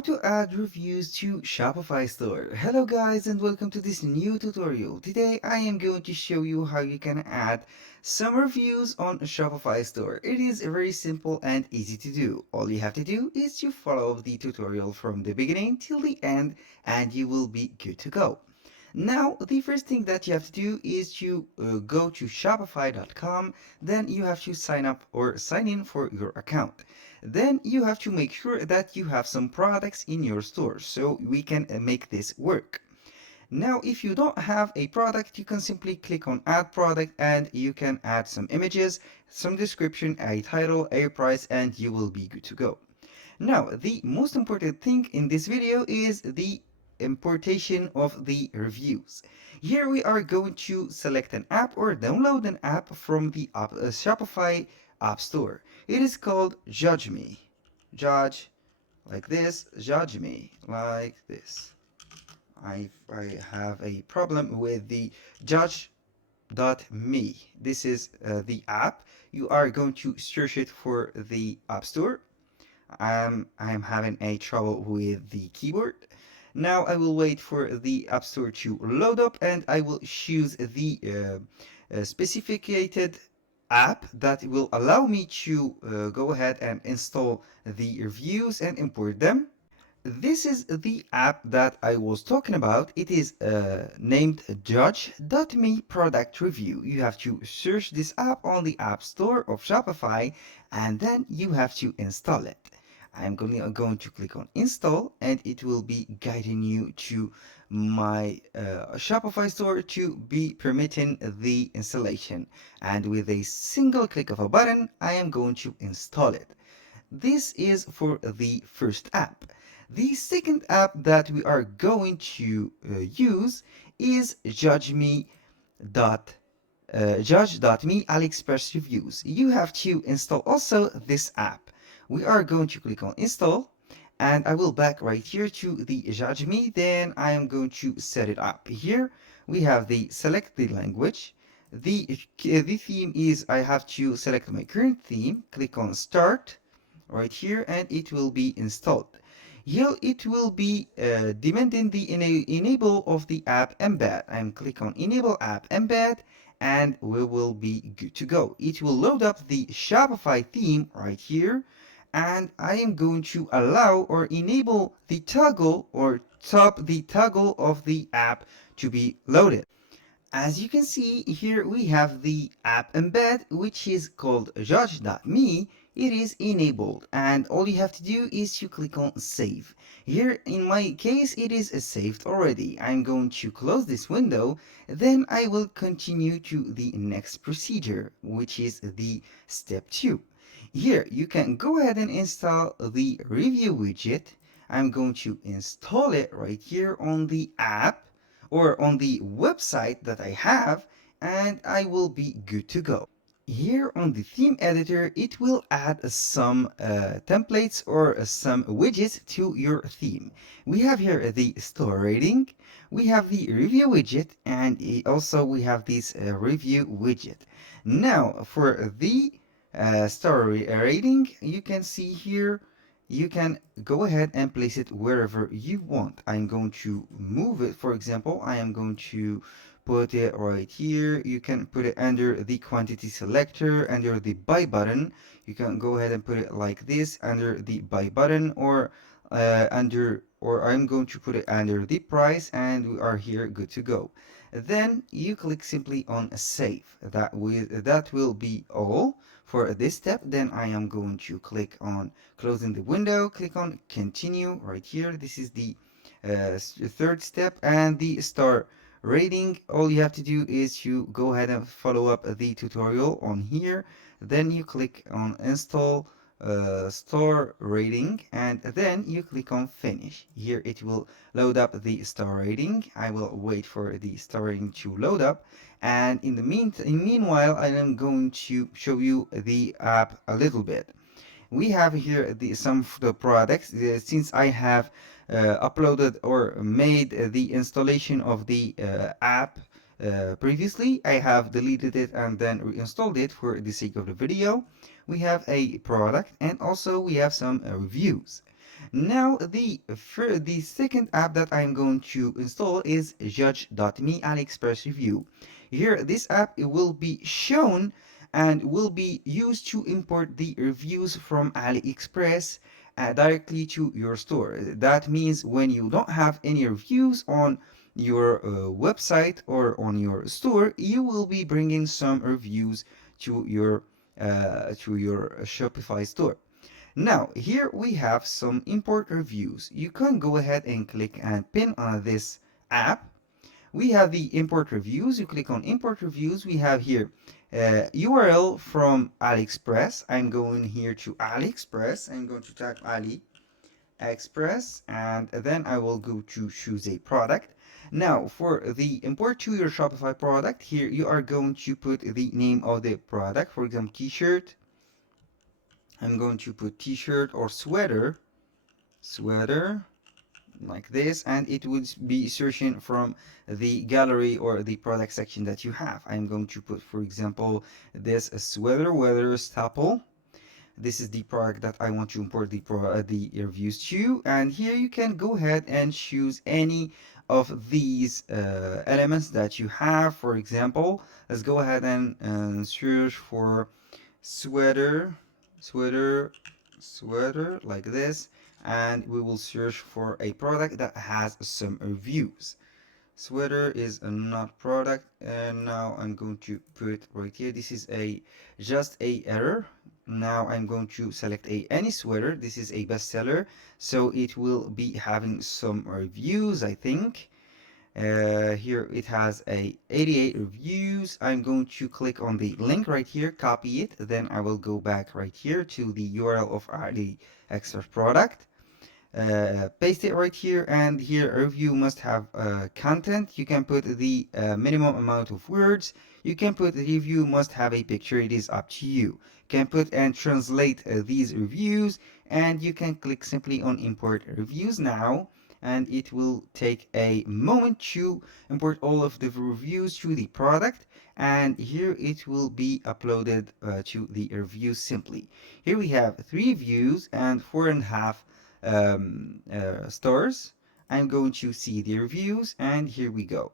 How to add reviews to Shopify store. Hello guys and welcome to this new tutorial. Today I am going to show you how you can add some reviews on Shopify store. It is very simple and easy to do. All you have to do is to follow the tutorial from the beginning till the end and you will be good to go. Now, the first thing that you have to do is to go to shopify.com. Then you have to sign up or sign in for your account. Then you have to make sure that you have some products in your store so we can make this work. Now, if you don't have a product, you can simply click on add product and you can add some images, some description, a title, a price, and you will be good to go. Now, the most important thing in this video is the importation of the reviews. Here we are going to select an app or download an app from the Shopify App Store. It is called Judge Me. Judge like this, Judge Me like this. I have a problem with the judge.me. This is the app. You are going to search it for the App Store. I'm having a trouble with the keyboard. Now I will wait for the App Store to load up and I will choose the specificated app that will allow me to go ahead and install the reviews and import them. This is the app that I was talking about. It is named Judge.me Product Review. You have to search this app on the App Store of Shopify and then you have to install it. I'm going to click on install and it will be guiding you to my Shopify store to be permitting the installation. And with a single click of a button, I am going to install it. This is for the first app. The second app that we are going to use is judge.me AliExpress reviews. You have to install also this app. We are going to click on install and I will back right here to the Judge Me. Then I am going to set it up. Here we have the select the language. The theme is I have to select my current theme, click on start right here and it will be installed. Here it will be demanding the enable of the app embed. I'm click on enable app embed and we will be good to go. It will load up the Shopify theme right here and I am going to allow or enable the toggle or top the toggle of the app to be loaded. As you can see here we have the app embed which is called judge.me. It is enabled and all you have to do is to click on save. Here in my case it is saved already. I'm going to close this window, then I will continue to the next procedure which is the step 2. Here you can go ahead and install the review widget. I'm going to install it right here on the app or on the website that I have and I will be good to go. Here on the theme editor, it will add some templates or some widgets to your theme. We have here the store rating, we have the review widget, and also we have this review widget. Now, for the star rating, you can see here you can go ahead and place it wherever you want. I'm going to move it. For example, I am going to put it right here. You can put it under the quantity selector, under the buy button. You can go ahead and put it like this under the buy button or I'm going to put it under the price and we are here good to go. Then you click simply on save. That will be all for this step. Then I am going to click on closing the window, click on continue right here. This is the third step and the star rating. All you have to do is to go ahead and follow up the tutorial on here. Then you click on install star rating and then you click on finish. Here it will load up the star rating. I will wait for the star rating to load up and in the meanwhile I am going to show you the app a little bit. We have here some of the products. Since I have uploaded or made the installation of the app previously, I have deleted it and then reinstalled it for the sake of the video. We have a product and also we have some reviews. Now, the second app that I'm going to install is Judge.me AliExpress Review. Here, this app it will be shown and will be used to import the reviews from AliExpress directly to your store. That means when you don't have any reviews on your website or on your store, you will be bringing some reviews to your Shopify store. Now, here we have some import reviews. You can go ahead and click and pin on this app. We have the import reviews. You click on import reviews. We have here URL from AliExpress. I'm going here to AliExpress. I'm going to type AliExpress and then I will go to choose a product. Now, for the import to your Shopify product, here you are going to put the name of the product. For example, t-shirt. I'm going to put t-shirt or sweater like this, and it would be searching from the gallery or the product section that you have. I'm going to put, for example, this sweater weather staple. This is the product that I want to import the reviews to, and here you can go ahead and choose any of these elements that you have. For example, let's go ahead and search for sweater sweater sweater like this, and we will search for a product that has some reviews. Sweater is not product, and now I'm going to put right here, this is a just a error. Now I'm going to select any sweater. This is a bestseller, so it will be having some reviews, I think. Here it has a 88 reviews. I'm going to click on the link right here, copy it, then I will go back right here to the URL of the expert product, paste it right here, and here review must have content. You can put the minimum amount of words. You can put the review must have a picture. It is up to you. You can put and translate these reviews, and you can click simply on import reviews now, and it will take a moment to import all of the reviews to the product, and here it will be uploaded to the review simply. Here we have 3 reviews and 4.5 stores. I'm going to see the reviews, and here we go.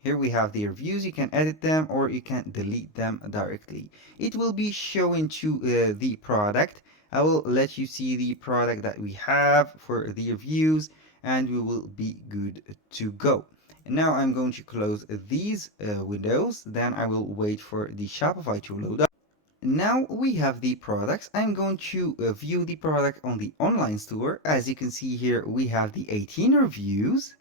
Here we have the reviews. You can edit them or you can delete them directly. It will be showing to the product. I will let you see the product that we have for the reviews, and we will be good to go. And now I'm going to close these windows. Then I will wait for the Shopify to load up. Now we have the products. I'm going to view the product on the online store. As you can see here, we have the 18 reviews.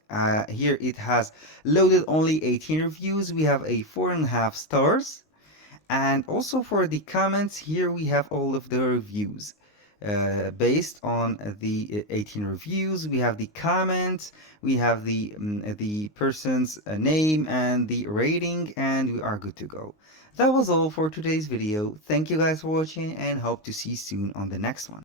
Here it has loaded only 18 reviews. We have a 4.5 stars. And also for the comments, here we have all of the reviews. Based on the 18 reviews, we have the comments, we have the person's name and the rating, and we are good to go. That was all for today's video. Thank you guys for watching, and hope to see you soon on the next one.